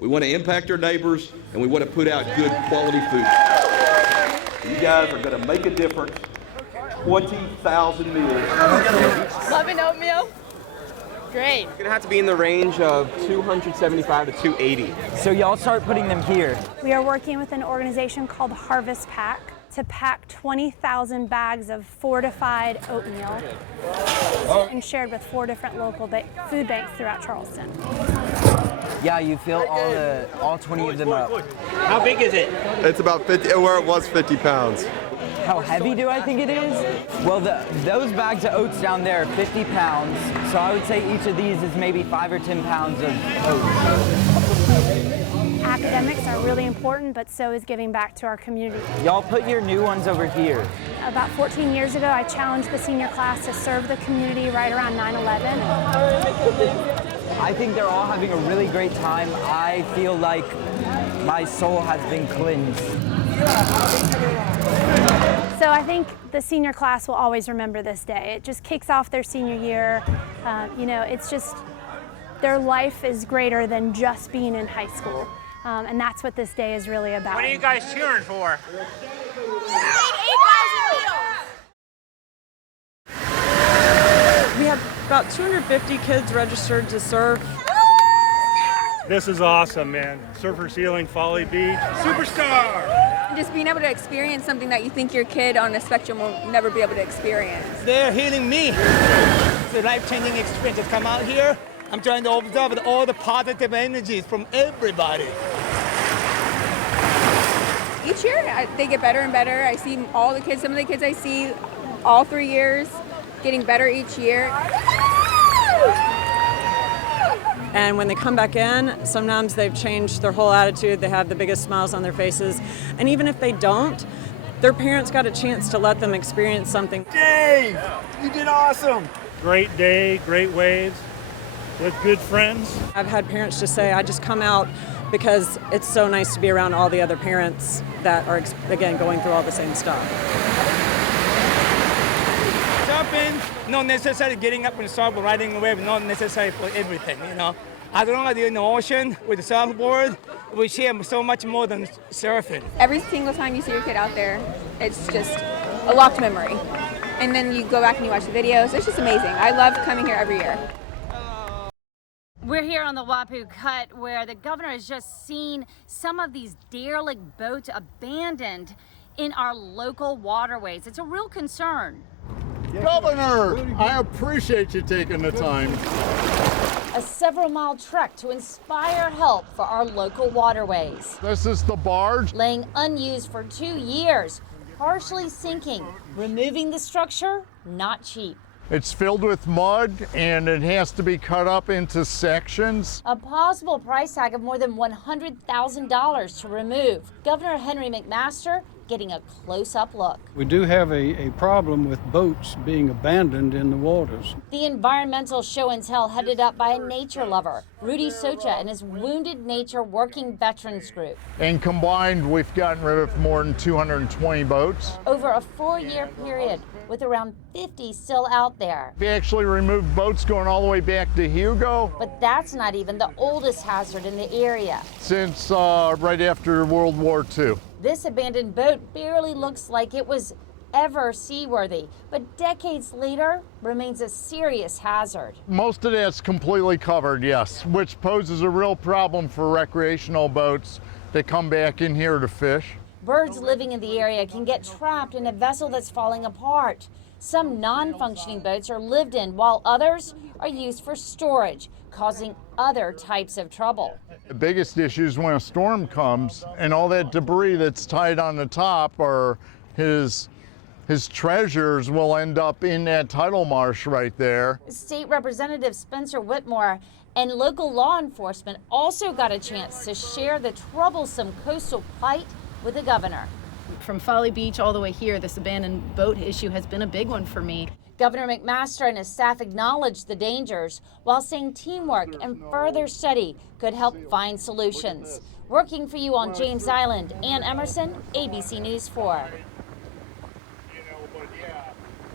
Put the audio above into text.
We want to impact our neighbors, and we want to put out good quality food. You guys are going to make a difference. 20,000 meals. Loving oatmeal. Great. It's gonna have to be in the range of 275 to 280. So y'all start putting them here. We are working with an organization called Harvest Pack to pack 20,000 bags of fortified oatmeal and shared with 4 different local food banks throughout Charleston. Yeah, you fill all 20 of them up. How big is it? It's about 50, where it was 50 pounds. How heavy do I think it is? Well, those bags of oats down there are 50 pounds, so I would say each of these is maybe 5 or 10 pounds of oats. Academics are really important, but so is giving back to our community. Y'all put your new ones over here. About 14 years ago, I challenged the senior class to serve the community right around 9/11. I think they're all having a really great time. I feel like my soul has been cleansed. So I think the senior class will always remember this day. It just kicks off their senior year. It's just, their life is greater than just being in high school. And that's what this day is really about. What are you guys cheering for? 8,000 meals. We have about 250 kids registered to surf. This is awesome, man. Surfer Ceiling, Folly Beach, superstar! Just being able to experience something that you think your kid on the spectrum will never be able to experience. They're healing me. It's a life-changing experience to come out here. I'm trying to observe all the positive energies from everybody. Each year, they get better and better. I see all the kids, some of the kids I see all 3 years, getting better each year. And when they come back in, sometimes they've changed their whole attitude. They have the biggest smiles on their faces. And even if they don't, their parents got a chance to let them experience something. Dave, you did awesome. Great day, great waves, with good friends. I've had parents just say, I just come out because it's so nice to be around all the other parents that are, again, going through all the same stuff. Jumping, not necessarily getting up in the surfboard, riding a wave, not necessary for everything, you know. As long as you're in the ocean with the surfboard, we share so much more than surfing. Every single time you see your kid out there, it's just a locked memory. And then you go back and you watch the videos. It's just amazing. I love coming here every year. We're here on the Wapu Cut where the governor has just seen some of these derelict boats abandoned in our local waterways. It's a real concern. Governor, I appreciate you taking the time. A several-mile trek to inspire help for our local waterways. This is the barge. Laying unused for 2 years, partially sinking. Removing the structure, not cheap. It's filled with mud and it has to be cut up into sections. A possible price tag of more than $100,000 to remove. Governor Henry McMaster getting a close-up look. We do have a problem with boats being abandoned in the waters. The environmental show and tell headed up by a nature lover, Rudy Socha and his Wounded Nature Working Veterans Group. And combined, we've gotten rid of more than 220 boats. Over a 4-year period, with around 50 still out there. We actually removed boats going all the way back to Hugo. But that's not even the oldest hazard in the area. Since right after World War II. This abandoned boat barely looks like it was ever seaworthy, but decades later remains a serious hazard. Most of that's completely covered, yes, which poses a real problem for recreational boats that come back in here to fish. Birds living in the area can get trapped in a vessel that's falling apart. Some non-functioning boats are lived in, while others are used for storage, causing other types of trouble. The biggest issue is when a storm comes and all that debris that's tied on the top or his treasures will end up in that tidal marsh right there. State Representative Spencer Whitmore and local law enforcement also got a chance to share the troublesome coastal plight with the governor. From Folly Beach all the way here, this abandoned boat issue has been a big one for me. Governor McMaster and his staff acknowledged the dangers while saying teamwork and further study could help find solutions. Working for you on James Island, Ann Emerson, ABC News 4.